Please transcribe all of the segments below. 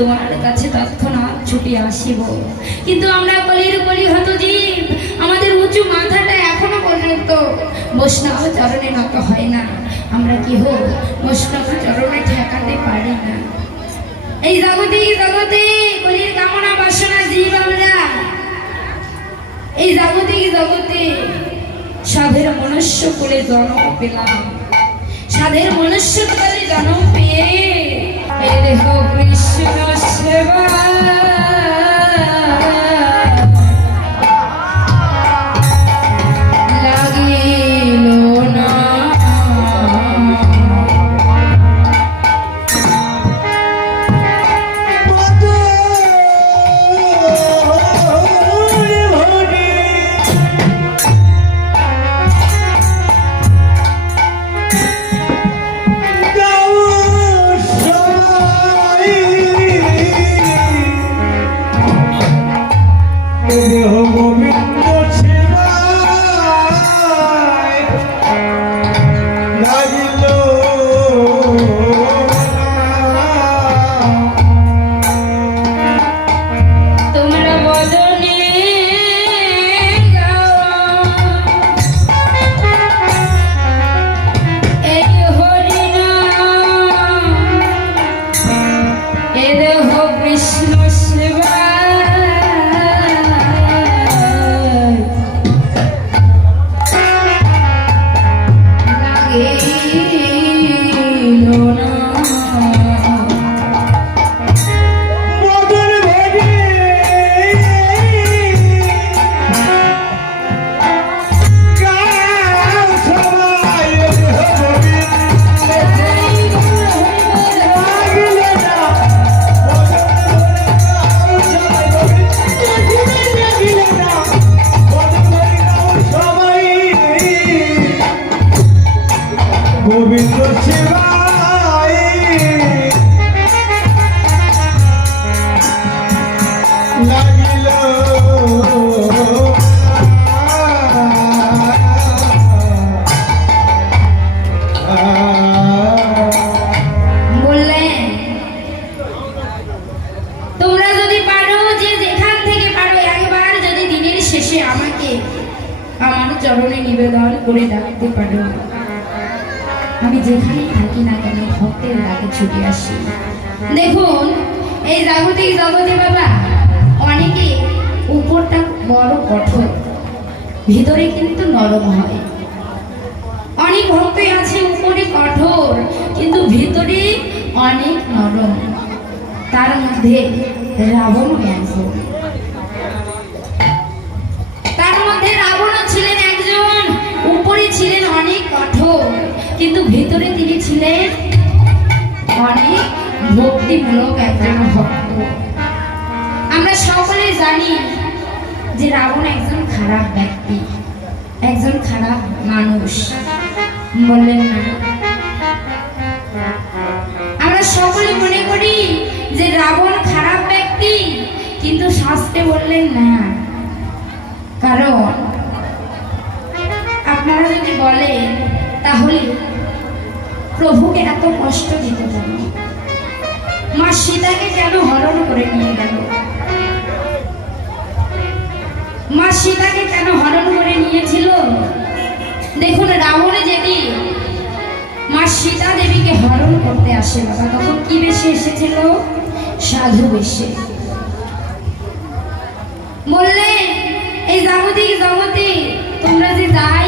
তোমার কাছে তৎক্ষণাৎ ছুটি আসিব। কিন্তু আমরা কলির কলি হত জীব আমাদের উঁচু মাথাটা এখনও পর্যন্ত বৈষ্ণব চরণে নত হয় না। আমরা কি হোক বৈষ্ণব চরণে ঠেকাতে পারি না। এই জগতে জগতে কলির কামনা বাসনা জীব আমরা। এই জাগতিক জগতে সাধের মনুষ্য কোলে জন্ম পেলাম। সাধের মনুষ্য কোলে জন্ম পেয়ে দেহ কৃষ্ণ never ছুটে আসি দেখুন, এই জাগতিক জগতে বাবা অনেকে উপরটা বড় কঠোর, ভিতরে কিন্তু নরম হয়। অনেক ভক্তই আছে উপরে কঠোর, কিন্তু ভিতরে অনেক নরম। তার মধ্যে রাবণ একজন তার মধ্যে রাবণ ছিলেন একজন, উপরে ছিলেন অনেক কঠোর, কিন্তু ভিতরে তিনি ছিলেন ভক্তিমূলক একজন ভক্ত। আমরা সকলে জানি যে রাবণ একজন খারাপ ব্যক্তি, একজন খারাপ মানুষ। বললেন না। আমরা সকলে মনে করি যে রাবণ খারাপ ব্যক্তি, কিন্তু শাস্ত্রে বললেন না। কারণ আপনারা যদি বলেন, তাহলে প্রভুকে এত কষ্ট দিতে কেন মা সীতাকে কেন হরণ করে নিয়ে গেল? মা সীতাকে কেন হরণ করে নিয়েছিল? দেখুন, রাবণে যেদিন মা সীতা দেবীকে হরণ করতে আসে, বাবা, তখন কি বেশে এসেছিল? সাধু বেশে। বললেন এই জাগতিক জগতে তোমরা যে যাই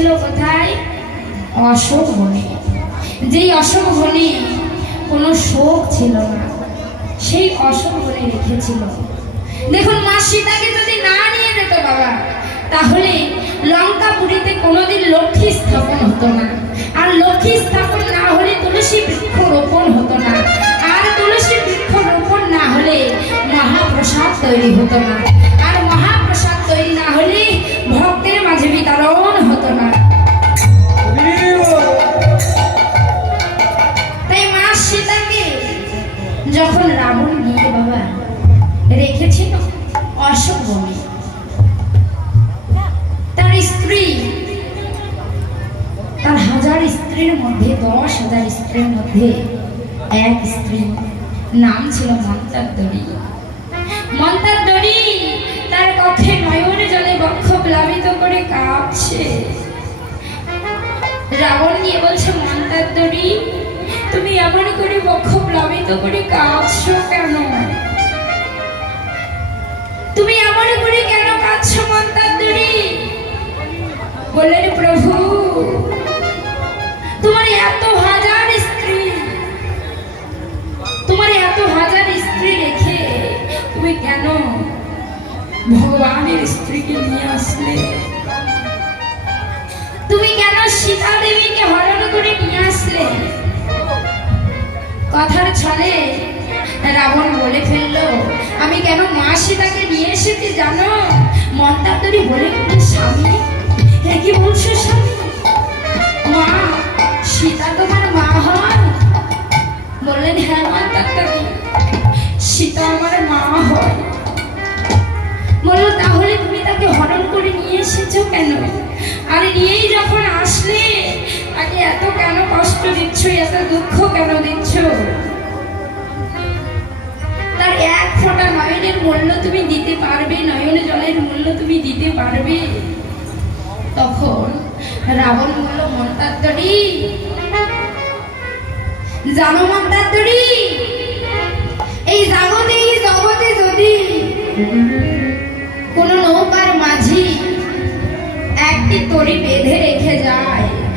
রেখেছিল কোথায়? অশোক বনে। যেই অশোক বনে কোনো শোক ছিল না, সেই অশোক বনে রেখেছিল। দেখুন, মা সীতাকে যদি না নিয়ে যেত বাবা, তাহলে লঙ্কাপুরীতে কোনোদিন লক্ষ্মী স্থাপন হতো না। আর লক্ষ্মী স্থাপন না হলে তুলসী বৃক্ষ রোপণ হতো না। আর তুলসী বৃক্ষ রোপণ না হলে মহাপ্রসাদ তৈরি হতো না। যখন রাবণ গিয়ে বাবা রেখেছিল অশোক বমি তার স্ত্রী, তার হাজার স্ত্রীর মধ্যে, দশ হাজার স্ত্রীর মধ্যে এক স্ত্রী নাম ছিল মন্তাদ্দরী মন্তাদ্দরী তার কক্ষে ময়ূর জলে বক্ষ প্লাবিত করে কাঁপছে। রাবণ নিয়ে বলছে মন্তাদ্দরী তুমি এমন করে বক্ষ প্লাবিত করে কাঁদছো কেন? তুমি এমন করে কেন কাঁদছো মন্তাদ্দরী বললেন, প্রভু, তোমার এত হাজার স্ত্রী, তোমার এত হাজার স্ত্রী রেখে তুমি কেন ভগবানের স্ত্রীকে নিয়ে আসলে? তুমি কেন সীতা দেবীকে হরণ করে নিয়ে আসলে? কথার ছলে রাবণ বলে ফেলল, আমি কেন মা সীতাকে নিয়ে এসেছি জানো? মন্তান্তরী বলে স্বামী, এ কি বলছো স্বামী? মা, সীতা তোমার মা হয় বললেন হ্যাঁ মন্তান্তরী সীতা আমার মা হয় বলল, তাহলে তুমি তাকে হরণ করে নিয়ে এসেছ কেন? আর নিয়েই যখন এত কেন কষ্ট দিচ্ছ এত দুঃখ কেন দিচ্ছ? তার এক ফোঁটা নয়নের মূল্য তুমি দিতে পারবে, নয়ন জলের মূল্য তুমি দিতে পারবে। তখন রাবণ বলল মন্তান্তরী জানো মন্তান্তরী এই জগতে এই জগতে যদি কোন নৌকার মাঝি একটি তরি বেঁধে রেখে যায়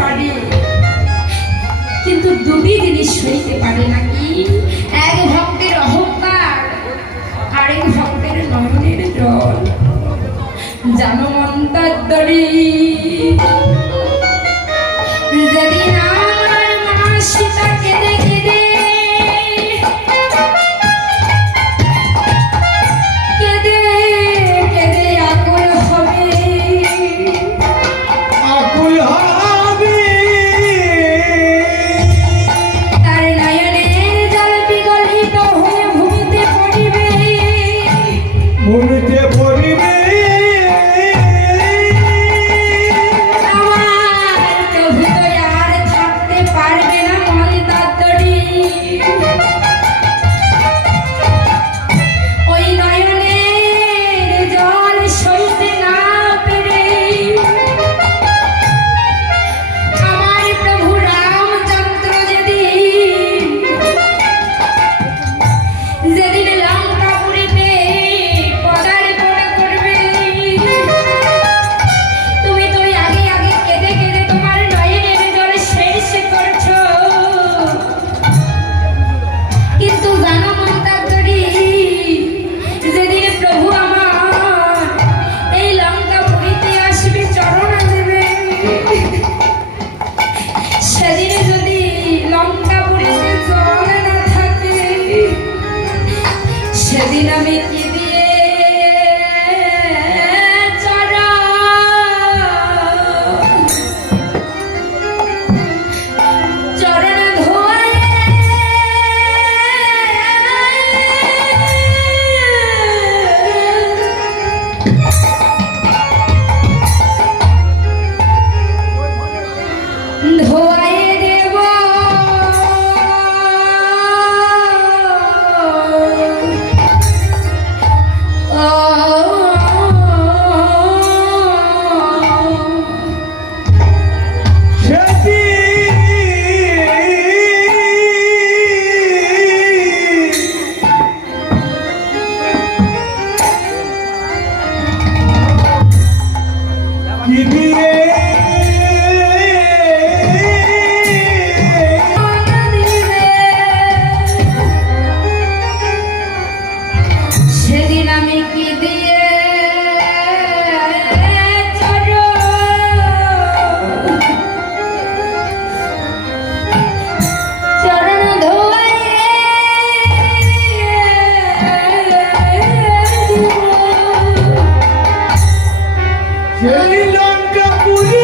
পারে। কিন্তু দুটি জিনিস সইতে পারে নাকি এক ভক্তের অহংকার, আরেক ভক্তের নয়নের জল জানো মন্তাদ্দরী যেদিন ধোয়ে Ooh, yeah.